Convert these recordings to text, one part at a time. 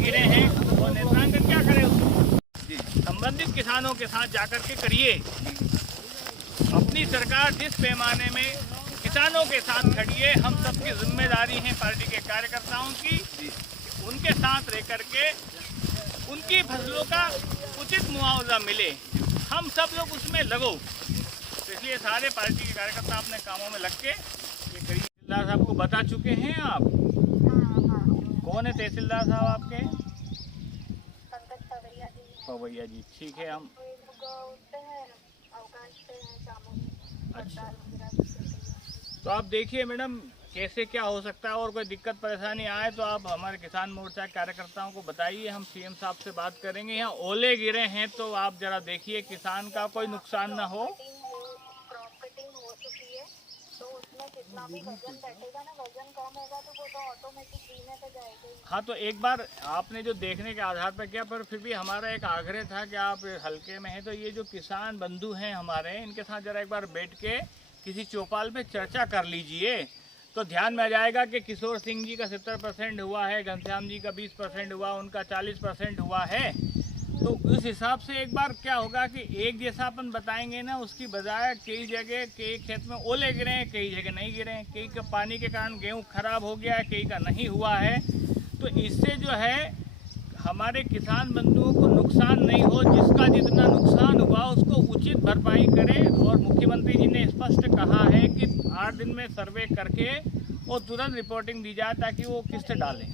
गिरे हैं और नेत्रांकन क्या करे, संबंधित किसानों के साथ जाकर के करिए। अपनी सरकार जिस पैमाने में किसानों के साथ खड़ी है, हम सबकी जिम्मेदारी है पार्टी के कार्यकर्ताओं की, उनके साथ रह करके उनकी फसलों का उचित मुआवजा मिले, हम सब लोग उसमें लगो। तो इसलिए सारे पार्टी के कार्यकर्ता अपने कामों में लग के ये करिए। तहसीलदार साहब को बता चुके हैं आप? कौन है तहसीलदार साहब आपके? पवैया जी, ठीक है। हम अच्छा, तो आप देखिए मैडम कैसे क्या हो सकता है, और कोई दिक्कत परेशानी आए तो आप हमारे किसान मोर्चा के कार्यकर्ताओं को बताइए, हम सीएम साहब से बात करेंगे। यहाँ ओले गिरे हैं तो आप जरा देखिए किसान का कोई नुकसान ना हो। जितना भी वजन बैठेगा ना, वजन कम होगा तो वो तो ऑटोमेटिक बीमे पे जाएगा। हाँ, तो एक बार आपने जो देखने के आधार पर किया, पर फिर भी हमारा एक आग्रह था कि आप हल्के में हैं तो ये जो किसान बंधु हैं हमारे, इनके साथ जरा एक बार बैठ के किसी चौपाल पे चर्चा कर लीजिए, तो ध्यान में आ जाएगा कि किशोर सिंह जी का 70% हुआ है, घनश्याम जी का 20% हुआ, उनका 40% हुआ है। तो उस हिसाब से एक बार क्या होगा कि एक जैसा अपन बताएंगे ना, उसकी बजाय कई जगह कई खेत में ओले गिरे हैं, कई जगह नहीं गिरे हैं, कई का पानी के कारण गेहूं खराब हो गया है, कई का नहीं हुआ है। तो इससे जो है हमारे किसान बंधुओं को नुकसान नहीं हो, जिसका जितना नुकसान हुआ उसको उचित भरपाई करें। और मुख्यमंत्री जी ने स्पष्ट कहा है कि 8 दिन में सर्वे करके और तुरंत रिपोर्टिंग दी जाए ताकि वो किस्त डालें।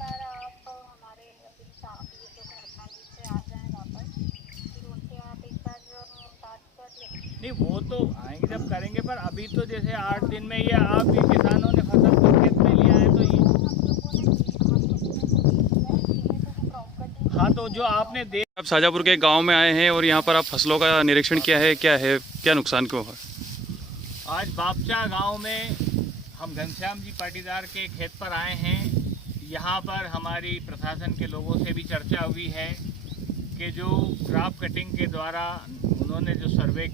नहीं, वो तो आएंगे जब करेंगे, पर अभी तो जैसे 8 दिन में या आप ये किसानों ने फसल को खेत में लिया है तो ये, हाँ, तो जो आपने आप शाजापुर के गांव में आए हैं और यहाँ पर आप फसलों का निरीक्षण किया है, क्या नुकसान क्यों है? आज बापचा गांव में हम घनश्याम जी पाटीदार के खेत पर आए हैं। यहाँ पर हमारी प्रशासन के लोगों से भी चर्चा हुई है कि जो क्रॉप कटिंग के द्वारा उन्होंने जो सर्वे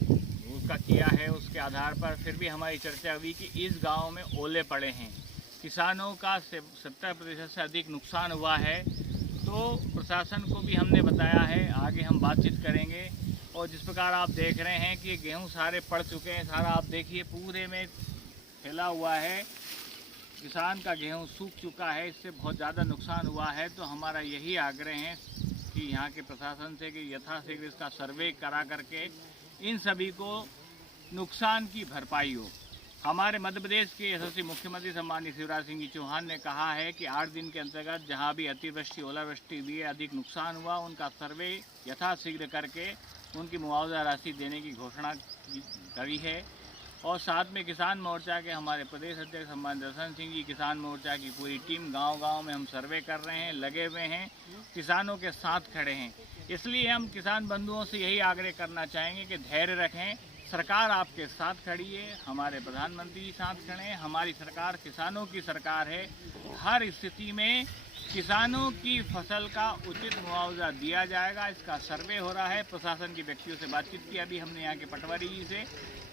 उसका किया है, उसके आधार पर फिर भी हमारी चर्चा हुई कि इस गांव में ओले पड़े हैं, किसानों का 70% से अधिक नुकसान हुआ है। तो प्रशासन को भी हमने बताया है, आगे हम बातचीत करेंगे। और जिस प्रकार आप देख रहे हैं कि गेहूं सारे पड़ चुके हैं, सारा आप देखिए पूरे में फैला हुआ है, किसान का गेहूं सूख चुका है, इससे बहुत ज़्यादा नुकसान हुआ है। तो हमारा यही आग्रह है कि यहाँ के प्रशासन से कि यथाशीघ्र इसका सर्वे करा करके इन सभी को नुकसान की भरपाई हो। हमारे मध्य प्रदेश के यशस्वी मुख्यमंत्री सम्मानित शिवराज सिंह चौहान ने कहा है कि 8 दिन के अंतर्गत जहाँ भी अतिवृष्टि ओलावृष्टि हुई है, अधिक नुकसान हुआ, उनका सर्वे यथाशीघ्र करके उनकी मुआवजा राशि देने की घोषणा करी है। और साथ में किसान मोर्चा के हमारे प्रदेश अध्यक्ष सम्मानित दर्शन सिंह जी, किसान मोर्चा की पूरी टीम गांव-गांव में हम सर्वे कर रहे हैं, लगे हुए हैं, किसानों के साथ खड़े हैं। इसलिए हम किसान बंधुओं से यही आग्रह करना चाहेंगे कि धैर्य रखें, सरकार आपके साथ खड़ी है, हमारे प्रधानमंत्री साथ खड़े हैं, हमारी सरकार किसानों की सरकार है। हर स्थिति में किसानों की फसल का उचित मुआवजा दिया जाएगा, इसका सर्वे हो रहा है। प्रशासन के व्यक्तियों से बातचीत की, अभी हमने यहाँ के पटवारी जी से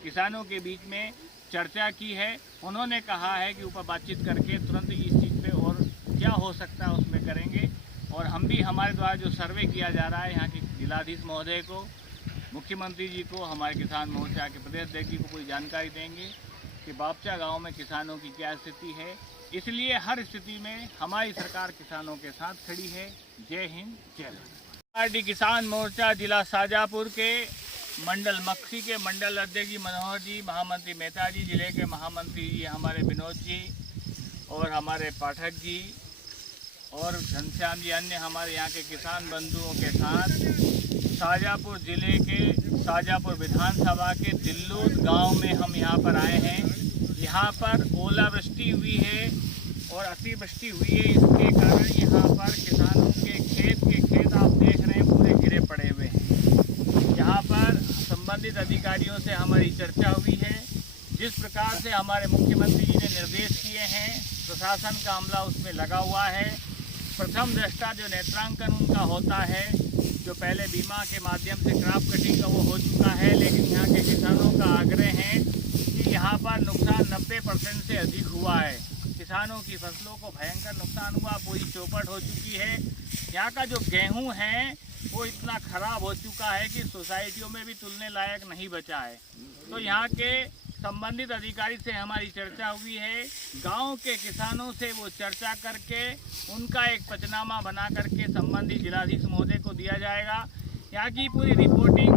किसानों के बीच में चर्चा की है, उन्होंने कहा है कि ऊपर बातचीत करके तुरंत इस चीज़ पे और क्या हो सकता है उसमें करेंगे। और हम भी हमारे द्वारा जो सर्वे किया जा रहा है, यहाँ के जिलाधीश महोदय को, मुख्यमंत्री जी को, हमारे किसान मोर्चा के प्रदेश अध्यक्ष जी को पूरी जानकारी देंगे कि बापचा गांव में किसानों की क्या स्थिति है। इसलिए हर स्थिति में हमारी सरकार किसानों के साथ खड़ी है। जय हिंद, जय भारत। पार्टी किसान मोर्चा जिला शाजापुर के मंडल मक्सी के मंडल अध्यक्ष जी मनोहर जी, महामंत्री मेहता जी, जिले के महामंत्री जी हमारे विनोद जी और हमारे पाठक जी और घनश्याम जी, अन्य हमारे यहाँ के किसान बंधुओं के साथ शाजापुर जिले के शाजापुर विधानसभा के दिल्लूद गांव में हम यहाँ पर आए हैं। यहाँ यहाँ पर ओलावृष्टि हुई है और अतिवृष्टि हुई है। इसके कारण यहाँ पर किसानों के खेत आप देख रहे हैं पूरे घिरे पड़े हुए हैं। यहाँ पर संबंधित अधिकारियों से हमारी चर्चा हुई है। जिस प्रकार से हमारे मुख्यमंत्री जी ने निर्देश किए हैं, प्रशासन का अमला उसमें लगा हुआ है। प्रथम दृष्टा जो नेत्रांकन उनका होता है, जो पहले बीमा के माध्यम से क्रॉप कटिंग का वो हो चुका है, लेकिन यहाँ के किसानों का आग्रह है कि यहाँ पर नुकसान 90% से अधिक हुआ है। किसानों की फसलों को भयंकर नुकसान हुआ, पूरी चौपट हो चुकी है। यहाँ का जो गेहूं है वो इतना खराब हो चुका है कि सोसाइटियों में भी तुलने लायक नहीं बचा है। तो यहाँ के संबंधित अधिकारी से हमारी चर्चा हुई है। गांव के किसानों से वो चर्चा करके उनका एक पंचनामा बना करके संबंधित जिलाधीश महोदय को दिया जाएगा। यहाँ की पूरी रिपोर्टिंग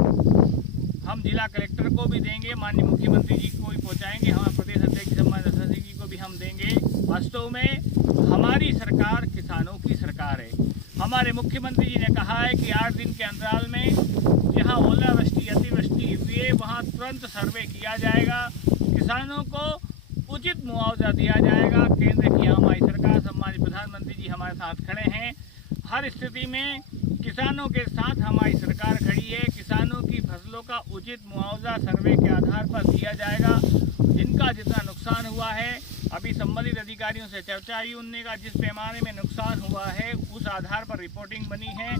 हम जिला कलेक्टर को भी देंगे, माननीय मुख्यमंत्री जी को भी पहुँचाएंगे, हमारे प्रदेश अध्यक्ष सम्मानित जी को भी हम देंगे। वास्तव में हमारी सरकार किसानों की सरकार है। हमारे मुख्यमंत्री जी ने कहा है कि 8 दिन के अंतराल में जहाँ ओलावृष्टि अतिवृष्टि हुई है वहाँ तुरंत सर्वे किया जाएगा, किसानों को उचित मुआवजा दिया जाएगा। केंद्र की हमारी सरकार, सम्मानित प्रधानमंत्री जी हमारे साथ खड़े हैं। हर स्थिति में किसानों के साथ हमारी सरकार खड़ी है। किसानों की फसलों का उचित मुआवजा सर्वे के आधार पर दिया जाएगा। जिनका जितना नुकसान हुआ है, अभी संबंधित अधिकारियों से चर्चा हुई, उनने का जिस पैमाने में नुकसान हुआ है उस आधार पर रिपोर्टिंग बनी है,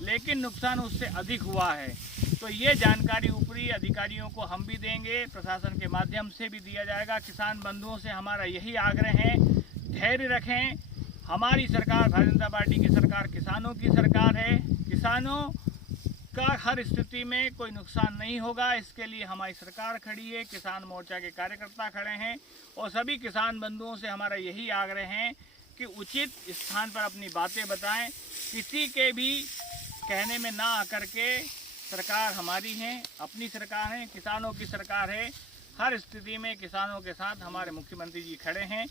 लेकिन नुकसान उससे अधिक हुआ है। तो ये जानकारी ऊपरी अधिकारियों को हम भी देंगे, प्रशासन के माध्यम से भी दिया जाएगा। किसान बंधुओं से हमारा यही आग्रह है, धैर्य रखें। हमारी सरकार, भारतीय जनता पार्टी की सरकार किसानों की सरकार है। किसानों का हर स्थिति में कोई नुकसान नहीं होगा, इसके लिए हमारी सरकार खड़ी है। किसान मोर्चा के कार्यकर्ता खड़े हैं और सभी किसान बंधुओं से हमारा यही आग्रह है कि उचित स्थान पर अपनी बातें बताएं। किसी के भी कहने में ना आकर के, सरकार हमारी है, अपनी सरकार है, किसानों की सरकार है। हर स्थिति में किसानों के साथ हमारे मुख्यमंत्री जी खड़े हैं।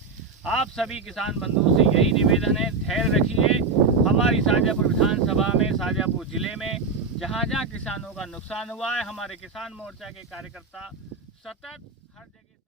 आप सभी किसान बंधुओं से यही निवेदन है, धैर्य रखिए। हमारी शाजापुर विधानसभा में, शाजापुर जिले में जहाँ जहाँ किसानों का नुकसान हुआ है, हमारे किसान मोर्चा के कार्यकर्ता सतत